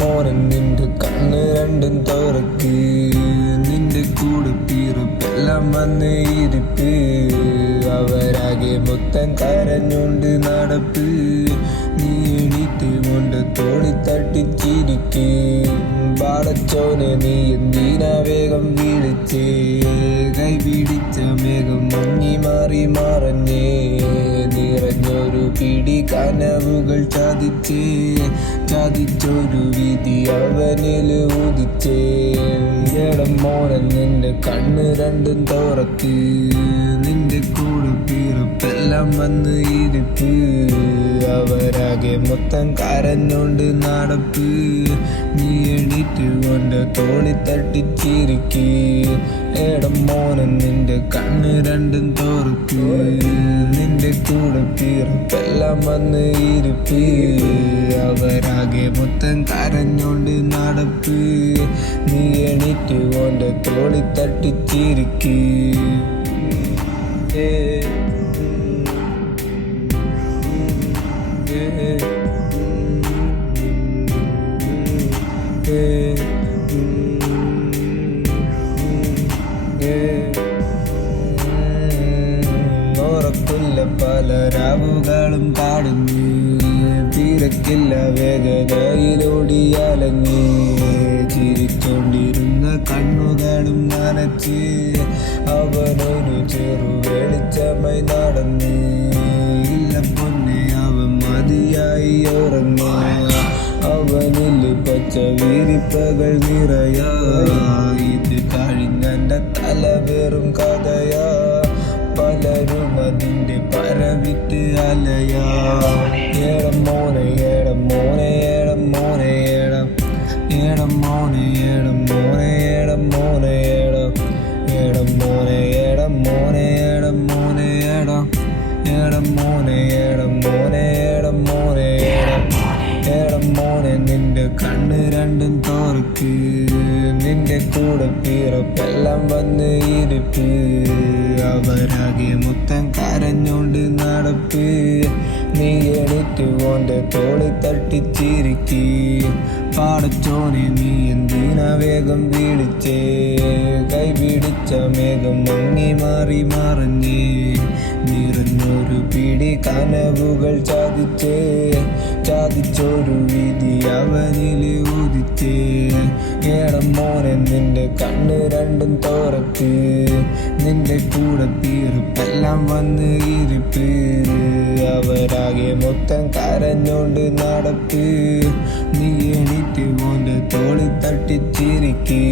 മോനെ നിന്റെ കണ്ണ് രണ്ടും തുറക്ക്, നിന്റെ കൂടെ പിറപ്പെല്ലാം വന്ന് ഇരിപ്പ്, അവരാകെ മൊത്തം കരഞ്ഞോണ്ട് നടപ്പ്, നീ എണീറ്റ് കൊണ്ട് തോളി തട്ടിച്ചിരിക്ക്, ബാളച്ചോനെ നീ എന്തിനാ വേഗം വിളിച്ചേ, കൈ പിടിച്ച മേഘം മങ്ങി മാറി മറഞ്ഞേ, നിറഞ്ഞൊരു പിടി കനവുകൾ ചതിച്ചൊരു വിധി അവനിൽ ഉദിച്ചേ, എടം മോനെ നിന്റെ കണ്ണ് രണ്ടും തുറക്ക്, നിന്റെ കൂടെ പിറപ്പെല്ലാം വന്ന് ഇരിപ്പ്, അവരാകെ മൊത്തം കരഞ്ഞോണ്ട് നടപ്പ്, നീ എണീറ്റ് കൊണ്ട് തോളി തട്ടിച്ചിരിക്ക്, എടം മോനെ നിന്റെ കണ്ണ് രണ്ടും തുറക്ക്, നിന്റെ കൂടെ പിറപ്പെല്ലാം വന്ന് ഇരിപ്പ്, അവരാകെ മൊത്തം കരഞ്ഞോണ്ട് നടപ്പ്, നീ എണീറ്റ് കൊണ്ട് തോളി തട്ടിച്ചിരിക്ക്. ഉറപ്പില്ല പല രാവുകളും പാടുന്നു, തിരക്കില്ല വേഗതയിലോടിയലഞ്ഞ്, ചിരിച്ചോണ്ടിരുന്ന കണ്ണുകളും നനച്ച്, അവനൊരു ചെറു വെളിച്ചമായി നടന്ന്, ഇല്ല പൊന്നെ അവൻ മതിയായി ഉറങ്ങാ, അവനിൽ പച്ച വിരിപ്പകൾ നിറയാ, ഇത് കഴിഞ്ഞെൻ്റെ തല വെറും കഥയാ, പലരും അതിൻ്റെ പരവിട്ട് അലയാ, ഏടം മോനെ ഏടം മോനെ ഏടം മോനെ ഏടം ഏടം മോനെ ഏടം മോനെ ഏടം മോനെ ഏടം ഏടം മോനെ ഏടം മോനെ ഏടം മോനെ ഏടം ഏടം മോനെ ഏടം മോനെ ഏടം മോനെ ഏടം ഏടം മോനെ നിന്റെ കണ്ണ് രണ്ടും തുറക്ക്, നിന്റെ കൂടെ പിറപ്പെല്ലാം വന്ന് ഇരിപ്പ്, അവരാകെ മൊത്തം കരഞ്ഞോണ്ട് നടപ്പ്, നീ എണീറ്റ് കൊണ്ട് തോളി തട്ടിച്ചിരിക്ക്, പാടച്ചോനെ നീ എന്തിനാ വേഗം വിളിച്ചേ, കൈ പിടിച്ച മേഘം മങ്ങി മാറി മറഞ്ഞേ, നിറഞ്ഞൊരു പിടി കനവുകൾ ചതിച്ചൊരു വിധി അവനിൽ ഉദിച്ചേ, ഏടം മോനെ നിന്റെ കണ്ണ് രണ്ടും തുറക്ക്, നിന്റെ കൂടെ പിറപ്പെല്ലാം വന്ന് ഇരിപ്പ്, അവരാകെ മൊത്തം കരഞ്ഞോണ്ട് നടപ്പ്, നീ എണീറ്റ് കൊണ്ട് തോളി തട്ടിച്ചിരിക്ക്.